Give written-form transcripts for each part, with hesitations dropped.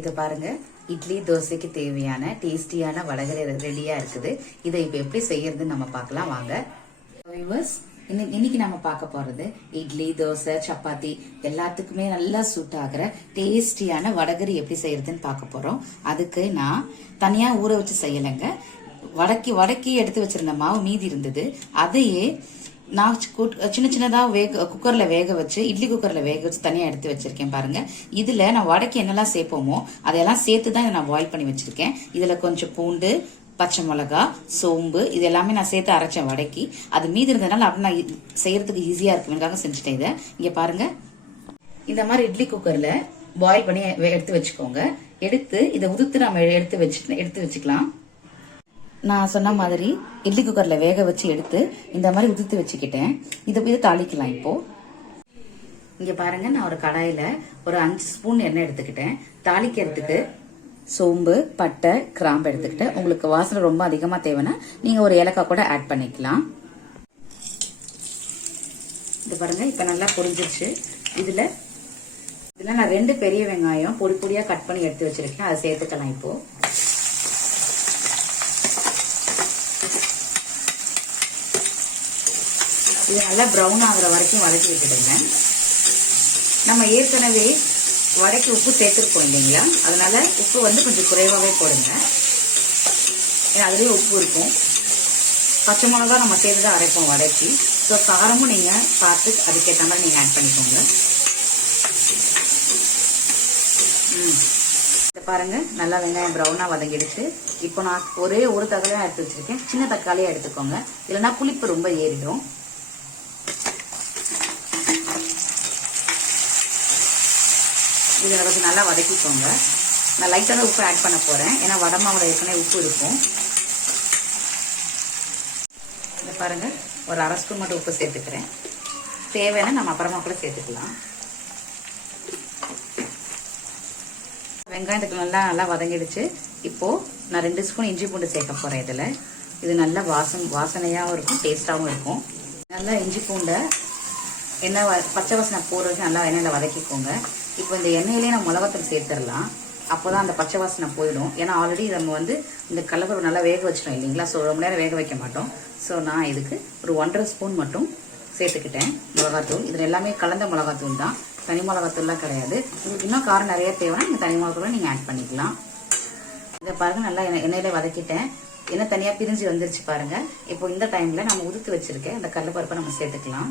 இதை பாருங்க, இட்லி தோசைக்கு தேவையான டேஸ்டியான வடகரை ரெடியா இருக்குது. இதை இப்ப எப்படி செய்யறதுன்னு நம்ம பார்க்கலாம் வாங்க. இன்னைக்கு நம்ம பார்க்க போறது இட்லி தோசை சப்பாத்தி எல்லாத்துக்குமே நல்லா சூட் ஆகிற டேஸ்டியான வடகரி எப்படி செய்யறதுன்னு பார்க்க போறோம். அதுக்கு நான் தனியா ஊற வச்சு செய்யலைங்க. வடக்கி எடுத்து வச்சிருந்த மாவு மீதி இருந்தது. அதையே நான் சின்ன சின்னதா குக்கர்ல வேக வச்சு இட்லி குக்கர்ல வேக வச்சு தனியா எடுத்து வச்சிருக்கேன் பாருங்க. இதுல நான் வடக்கி என்னெல்லாம் சேர்ப்போமோ அதெல்லாம் சேர்த்துதான் நான் பாயில் பண்ணி வச்சிருக்கேன். இதுல கொஞ்சம் பூண்டு, பச்சை மிளகா, சோம்பு இது எல்லாமே நான் சேர்த்து அரைச்சேன் வடக்கி. அது மீதி இருந்ததுனால அப்படி நான் செய்யறதுக்கு ஈஸியா இருக்குங்காக செஞ்சுட்டேன். இதை இங்க பாருங்க, இந்த மாதிரி இட்லி குக்கர்ல பாயில் பண்ணி எடுத்து வச்சுக்கோங்க. எடுத்து இதை உதுத்து நம்ம எடுத்து வச்சுக்கலாம். நான் சொன்ன மாதிரி இட்லி குக்கர்ல வேக வச்சு எடுத்து இந்த மாதிரி உதுத்து வச்சுக்கிட்டேன். இதை தாளிக்கலாம். இப்போ இங்க பாருங்க, நான் ஒரு கடாயில ஒரு 5 ஸ்பூன் எண்ணெய் எடுத்துக்கிட்டேன். தாளிக்கிறதுக்கு சோம்பு, பட்டை, கிராம்பு எடுத்துக்கிட்டேன். உங்களுக்கு வாசனை ரொம்ப அதிகமா தேவைன்னா நீங்க ஒரு ஏலக்காய் கூட ஆட் பண்ணிக்கலாம். இது பாருங்க, இப்ப நல்லா பொரிஞ்சிருச்சு. இதுல நான் 2 பெரிய வெங்காயம் பொடி பொடியா கட் பண்ணி எடுத்து வச்சிருக்கேன். அதை சேர்த்துக்கலாம். இப்போ இது நல்லா ப்ரௌன் ஆகுற வரைக்கும் வதக்கி விட்டுடுங்க. நம்ம ஏற்கனவே வடக்கி உப்பு சேர்த்துருக்கோம் இல்லைங்களா, அதனால உப்பு கொஞ்சம் குறைவாகவே போடுங்க. ஏன்னா அதுலேயே உப்பு இருக்கும். பச்சை மிளகா நம்ம சேர்த்து தான் அரைப்போம் வடக்கி. ஸோ காரமும் நீங்கள் பார்த்து அதுக்கேற்ற மாதிரி நீங்கள் ஆட் பண்ணிக்கோங்க. இதை பாருங்க, நல்லா வெங்காயம் ப்ரௌனாக வதங்கிடுச்சு. இப்போ நான் ஒரே ஒரு தக்காளியாக எடுத்து வச்சிருக்கேன். சின்ன தக்காளியாக எடுத்துக்கோங்க, இல்லைன்னா புளிப்பு ரொம்ப ஏறிடும். இதை கொஞ்சம் நல்லா வதக்கிக்கோங்க. நான் லைட்டாக உப்பு ஆட் பண்ண போறேன், ஏன்னா வடமாவோட ஏற்கனவே உப்பு இருக்கும். இதை பாருங்க, ஒரு 1/2 ஸ்பூன் மட்டும் உப்பு சேர்த்துக்கிறேன். தேவைன்னா நம்ம அப்புறமா கூட சேர்த்துக்கலாம். வெங்காயத்துக்கு நல்லா வதங்கிடுச்சு. இப்போ நான் 2 ஸ்பூன் இஞ்சி பூண்டு சேர்க்க போறேன். இதுல இது நல்லா வாசனையாகவும் இருக்கும், டேஸ்டாகவும் இருக்கும். நல்லா இஞ்சி பூண்டை எண்ணெய் பச்சை வாசனை போடுறதுக்கு நல்லா எண்ணெயில வதக்கிக்கோங்க. இப்போ இந்த எண்ணெயிலேயே நம்ம மிளகாத்தூள் சேர்த்துடலாம். அப்போதான் அந்த பச்சை வாசனை போயிடும். ஏன்னா ஆல்ரெடி நம்ம இந்த கடலைப்பருப்பு நல்லா வேக வச்சிட்டோம் இல்லைங்களா, ஸோ ரொம்ப நேரம் வேக வைக்க மாட்டோம். ஸோ நான் இதுக்கு ஒரு 1.5 ஸ்பூன் மட்டும் சேர்த்துக்கிட்டேன் மிளகாத்தூள். இதில் எல்லாமே கலந்த மிளகாத்தூள் தான், தனி மிளகாத்தூள்லாம் கிடையாது. உங்களுக்கு இன்னும் காரம் நிறைய தேவைன்னா நீங்கள் தனி மிளகாத்தூள் நீங்கள் ஆட் பண்ணிக்கலாம். இதை பாருங்க, நல்லா எண்ணெயில வதக்கிட்டேன். எண்ணெய் தனியாக பிரிஞ்சு வந்துருச்சு பாருங்க. இப்போ இந்த டைம்ல நம்ம உதுத்து வச்சிருக்கேன் அந்த கடலைப்பருப்பை நம்ம சேர்த்துக்கலாம்.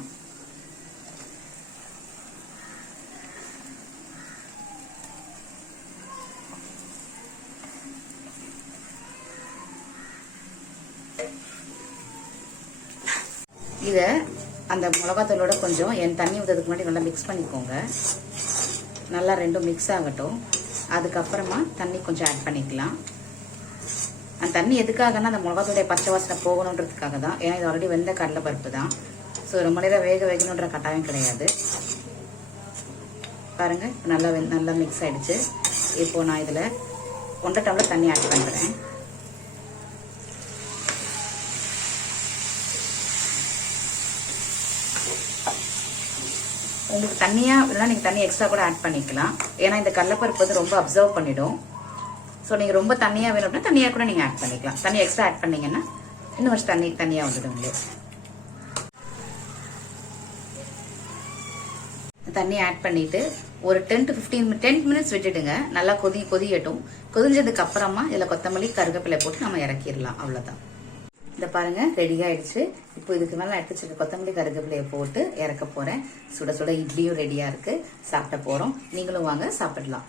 இதை அந்த மிளகாத்தூளோட கொஞ்சம் தண்ணி ஊற்றுறதுக்கு முன்னாடி நல்லா மிக்ஸ் பண்ணிக்கோங்க. நல்லா ரெண்டும் மிக்ஸ் ஆகட்டும். அதுக்கப்புறமா தண்ணி கொஞ்சம் ஆட் பண்ணிக்கலாம். அந்த தண்ணி எதுக்காகனா அந்த மிளகாத்தூளுடைய பச்சை வாசனை போகணுன்றதுக்காக தான். ஏன்னா இது ஆல்ரெடி வெந்த கடலை பருப்பு தான். ஸோ ரொம்ப நேரம் வேகணுன்ற கட்டாயம் கிடையாது. பாருங்க, நல்லா மிக்ஸ் ஆயிடுச்சு. இப்போ நான் இதில் 1.5 டம்ளர் தண்ணி ஆட் பண்ணுறேன். உங்களுக்கு தண்ணியா இல்லைன்னா நீங்கள் தண்ணி எக்ஸ்ட்ரா கூட ஆட் பண்ணிக்கலாம். ஏன்னா இந்த கடலைப்பருப்பு ரொம்ப அப்சர்வ் பண்ணிடும். ஸோ நீங்கள் ரொம்ப தண்ணியாக வேணும் அப்படின்னா தண்ணியாக கூட நீங்கள் ஆட் பண்ணிக்கலாம். தண்ணி எக்ஸ்ட்ரா ஆட் பண்ணீங்கன்னா இன்னும் கொஞ்சம் தண்ணியாக வந்துடும் உங்களுக்கு. தண்ணி ஆட் பண்ணிட்டு ஒரு 10 மினிட்ஸ் விட்டுடுங்க. நல்லா கொதியட்டும். கொதிஞ்சதுக்கு அப்புறமா இதில் கொத்தமல்லி, கருவேப்பிலை போட்டு நம்ம இறக்கிடலாம். அவ்வளோதான். இதை பாருங்க, ரெடி ஆயிடுச்சு. இப்போ இதுக்கு மேலே எடுத்து வச்சிருக்க கொத்தமல்லி, கருவேப்பிலையை போட்டு இறக்க போறேன். சுட சுட இட்லியும் ரெடியா இருக்கு. சாப்பிட போறோம். நீங்களும் வாங்க, சாப்பிடலாம்.